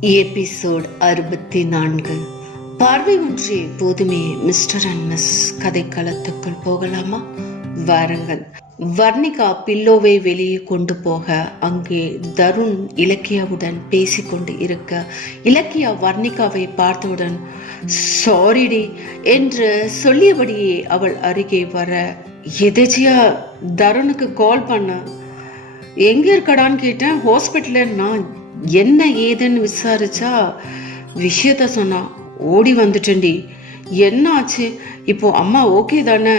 Episode அறுபத்தி நான்கு பார்வை ஒன்றே போதுமே மிஸ்டர் அண்ட் மிஸ் கதைக்களத்துக்குள் போகலாமா? வாருங்கள். வர்ணிகா பில்லோவை வெளியே கொண்டு போக அங்கே தருண் இலக்கியாவுடன் பேசிக்கொண்டு இருக்க இலக்கியா வர்ணிகாவை பார்த்தவுடன் சாரிடி என்று சொல்லியபடியே அவள் அருகே வர எதேச்சியா தருணுக்கு கால் பண்ண. எங்க இருக்கடான்னு கேட்டேன். ஹாஸ்பிட்டல்ல நான் என்ன ஏதுன்னு விசாரிச்சா விஷயத்த சொன்னா. ஓடி வந்துட்டேன்டி. என்ன ஆச்சு இப்போ அம்மா ஓகே தானே?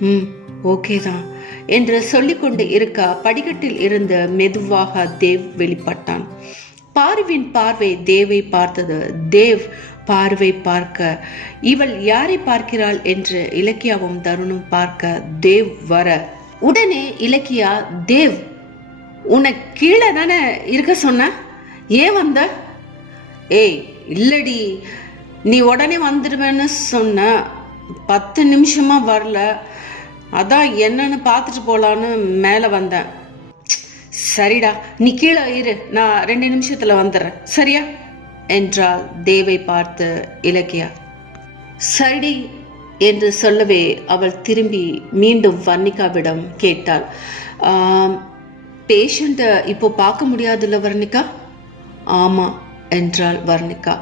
ம் ஓகே தான் என்று சொல்லிக்கொண்டு இருக்க. படிக்கட்டில் இருந்து மெதுவாக தேவ் வெளிப்பட்டான். பார்வின் பார்வை தேவை பார்த்தது. தேவ் பார்வை பார்க்க இவள் யாரை பார்க்கிறாள்? என்று இலக்கியாவும் தருணும் பார்க்க தேவ் வர உடனே இலக்கியா தேவ் உனக்கு கீழே தானே இருக்க சொன்ன? ஏன் வந்த? ஏய் இல்லடி. நீ உடனே வந்துடுவேன்னு சொன்ன. பத்து நிமிஷமா வரல. அதான் என்னன்னு பார்த்துட்டு போகலான்னு மேலே வந்தேன். சரிடா நீ கீழே இரு. நான் ரெண்டு நிமிஷத்தில் வந்துடுறேன். சரியா? என்றாள் தேவை பார்த்து இலக்கியா. சரிடி என்று சொல்லவே அவள் திரும்பி மீண்டும் வர்ணிகாவிடம் கேட்டாள். பேஷண்ட்டை இப்போ பார்க்க முடியாதுல்ல வர்ணிகா? ஆமாம் என்றாள் வர்ணிகா.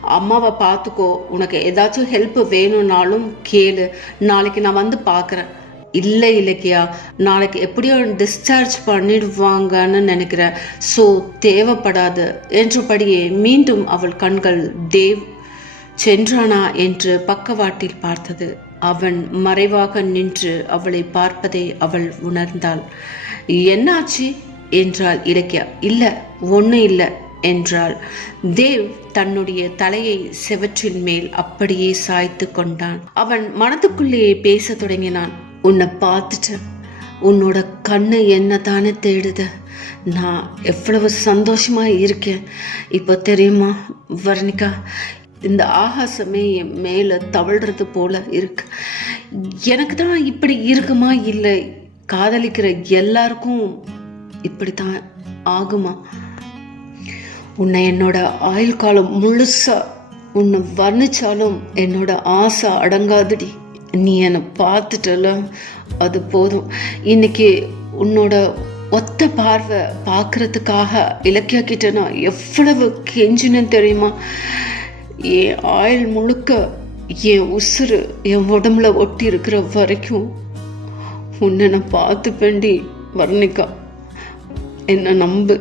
அம்மாவை பார்த்துக்கோ உனக்கு ஏதாச்சும் ஹெல்ப் வேணும்னாலும் கேளு. நாளைக்கு நான் வந்து பார்க்குறேன். இல்லை இலக்கியா நாளைக்கு எப்படியோ டிஸ்சார்ஜ் பண்ணிடுவாங்கன்னு நினைக்கிறேன். ஸோ தேவைப்படாது. என்றபடியே மீண்டும் அவள் கண்கள் தேவ் சென்றானா என்று பக்கவாட்டில் பார்த்தது. அவன் மறைவாக நின்று அவளை பார்ப்பதை அவள் உணர்ந்தாள். என்னாச்சு? என்றாள் இலக்கியா. இல்லை ஒன்றும் இல்லை. என்றாள். தேவ் தன்னுடைய தலையை செவற்றின் மேல் அப்படியே சாய்த்து கொண்டான். அவன் மனதுக்குள்ளேயே பேசத் தொடங்கினான். உன்னை பார்த்துட்டேன். உன்னோட கண்ணு என்ன தானே தேடுத. நான் எவ்வளவு சந்தோஷமா இருக்கேன். இப்போ தெரியுமா வர்ணிகா இந்த ஆகாசமே என் மேலே தவழ்றது போல இருக்கு. எனக்கு தான் இப்படி இருக்குமா? இல்லை காதலிக்கிற எல்லாருக்கும் இப்படித்தான் ஆகுமா? உன்னை என்னோட ஆயுள் காலம் முழுசா உன்னை வர்ணிச்சாலும் என்னோட ஆசை அடங்காதுடி. நீ என்னை பார்த்துட்டல அது போதும். இன்னைக்கு உன்னோட ஒத்த பார்வை பார்க்கறதுக்காக இலக்கியா கிட்ட நான் எவ்வளவு கெஞ்சினேன் தெரியுமா? என் ஆயுள் முழுக்க என் உசுறு என் உடம்புல ஒட்டி இருக்கிற வரைக்கும் உன்னை நான் பார்த்துப்பேண்டி வர்ணிக்கா என்னை நம்பு.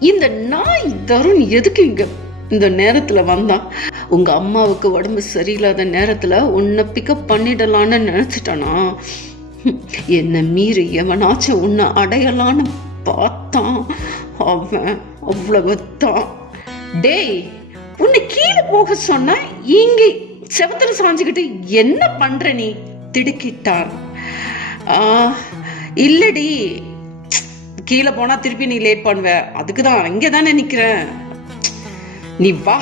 இந்த நாய் தருண் எதுக்கு இங்க இந்த நேரத்துல வந்தான் உங்க அம்மாவுக்கு உடம்பு சரியில்லாத நேரத்துல உன்னை பிக்கப் பண்ணிடலான்னு நினைச்சிட்டானா? என்ன மீறி எவனாச்சும் உன்னை அடையலான்னு பார்த்தான். அவன் அவ்வளவுதான். டேய் உன்னை கீழே போக சொன்ன இங்க செவத்துல சாஞ்சுக்கிட்டு என்ன பண்ற நீ? திடுக்கிட்டான். ஆ, இல்லடி. கீழே போனா திருப்பி நீ லேட் பண்ணுவ. அதுக்கு தான் இங்கே தானே நிற்கிறேன் நீ வா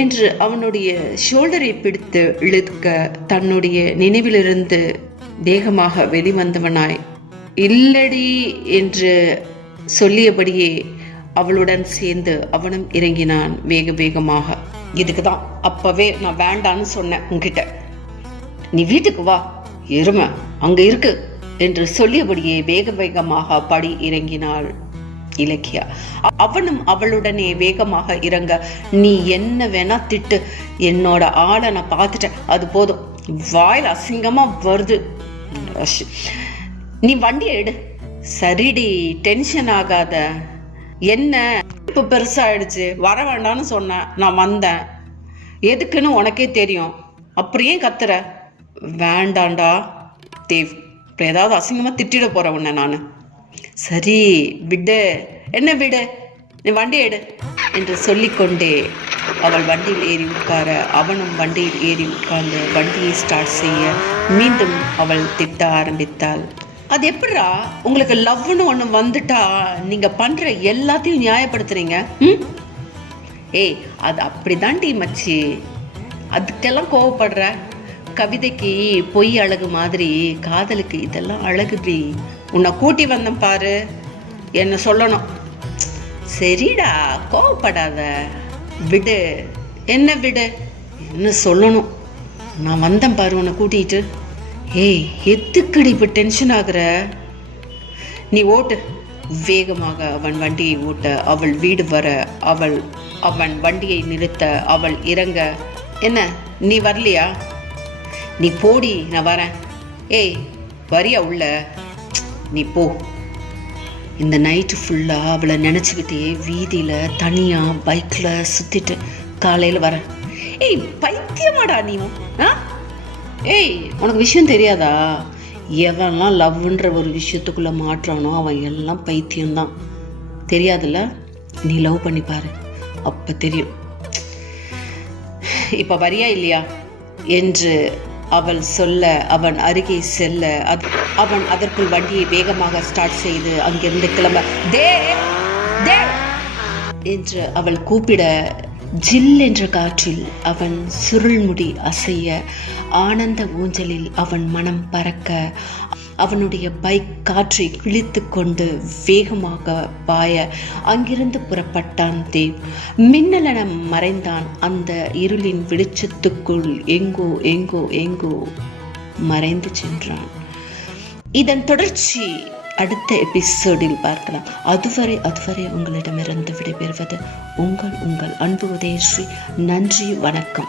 என்று அவனுடைய ஷோல்டரை பிடித்து இழுக்க தன்னுடைய நினைவிலிருந்து வேகமாக வெளிவந்தவனாய் இல்லடி என்று சொல்லியபடியே அவளுடன் சேர்ந்து அவனும் இறங்கினான் வேக வேகமாக. இதுக்கு தான் அப்பவே நான் வேண்டான்னு சொன்னேன் உங்ககிட்ட நீ வீட்டுக்கு வா எருமை அங்கே இருக்கு. என்று சொல்லியபடியே வேக வேகமாக படி இறங்கினாள் இலக்கியா. அவனும் அவளுடனே வேகமாக இறங்க நீ என்ன வேணா திட்டு என்னோட ஆளை நான் பார்த்துட்டேன். அது போதும். வாயில் அசிங்கமா வருது. நீ வண்டியை எடு. சரிடி டென்ஷன் ஆகாத. என்ன? இப்போ பெருசாயிடுச்சு. வர வேண்டாம்னு சொன்னேன் நான் வந்தேன். எதுக்குன்னு உனக்கே தெரியும். அப்படியே கத்துற? வேண்டாண்டா தேவ். இப்போ ஏதாவது அசிங்கமாக திட்டிட போகிற உன்னை நான். சரி விடு. என்ன விடு? நீ வண்டி எடு என்று சொல்லிக்கொண்டே அவள் வண்டியில் ஏறி உட்கார அவனும் வண்டியில் ஏறி உட்கார்ந்து வண்டியை ஸ்டார்ட் செய்ய மீண்டும் அவள் திட்ட ஆரம்பித்தாள். அது எப்படிடா? உங்களுக்கு லவ்னு ஒன்று வந்துட்டா நீங்கள் பண்ணுற எல்லாத்தையும் நியாயப்படுத்துறீங்க ம்? ஏய் அது அப்படிதான்டி மச்சி. அதுக்கெல்லாம் கோவப்படுற. கவிதைக்கு பொய் அழகு மாதிரி காதலுக்கு இதெல்லாம் அழகுடி உன்னை கூட்டி வந்தேன் பாரு என்ன சொல்லணும். சரிடா கோவப்படாத. விடு. என்ன விடு? என்ன சொல்லணும்? நான் வந்தேன் பாரு உன்னை கூட்டிகிட்டு ஏய் எத்துக்கடி இப்போ டென்ஷன் ஆகுற? நீ ஓட்டு. வேகமாக அவன் வண்டியை ஓட்ட அவள் வீடு வர அவள் அவன் வண்டியை நிறுத்த அவள் இறங்க. என்ன நீ வரலையா? நீ போடி நான் வரேன். ஏய் வரியா உள்ள? நீ போ. இந்த நைட்டு ஃபுல்லாக அவளை நினச்சிக்கிட்டே வீதியில் தனியாக பைக்கில் சுற்றிட்டு காலையில் வரேன். ஏய் பைத்தியமாடா நீ. ஆ? ஏய் உனக்கு விஷயம் தெரியாதா? எவன்லாம் லவ்ன்ற ஒரு விஷயத்துக்குள்ளே மாற்றானோ அவன் எல்லாம் பைத்தியம்தான். தெரியாதுல்ல? நீ லவ் பண்ணி பாரு. அப்போ தெரியும். இப்போ வரியா இல்லையா? என்று அவள் சொல்ல அவன் அருகே செல்ல. அவன் அதற்குள் வண்டியை வேகமாக ஸ்டார்ட் செய்து அங்கிருந்து கிளம்ப தே தே! என்று அவள் கூப்பிட ஜில் என்ற காற்றில் அவன் சுருள்முடி அசைய ஆனந்த ஊஞ்சலில் அவன் மனம் பறக்க அவனுடைய பைக் காற்றை கிழித்து கொண்டு வேகமாக பாய அங்கிருந்து புறப்பட்டான் தேவ். மின்னலென மறைந்தான் அந்த இருளின் வெளிச்சத்துக்குள். எங்கோ எங்கோ எங்கோ மறைந்து சென்றான். இதன் தொடர்ச்சி அடுத்த எபிசோடில் பார்க்கலாம். அதுவரை அதுவரை உங்களிடமிருந்து விடைபெறுவது உங்கள் உங்கள் அன்பு உதயஸ்ரீ. நன்றி வணக்கம்.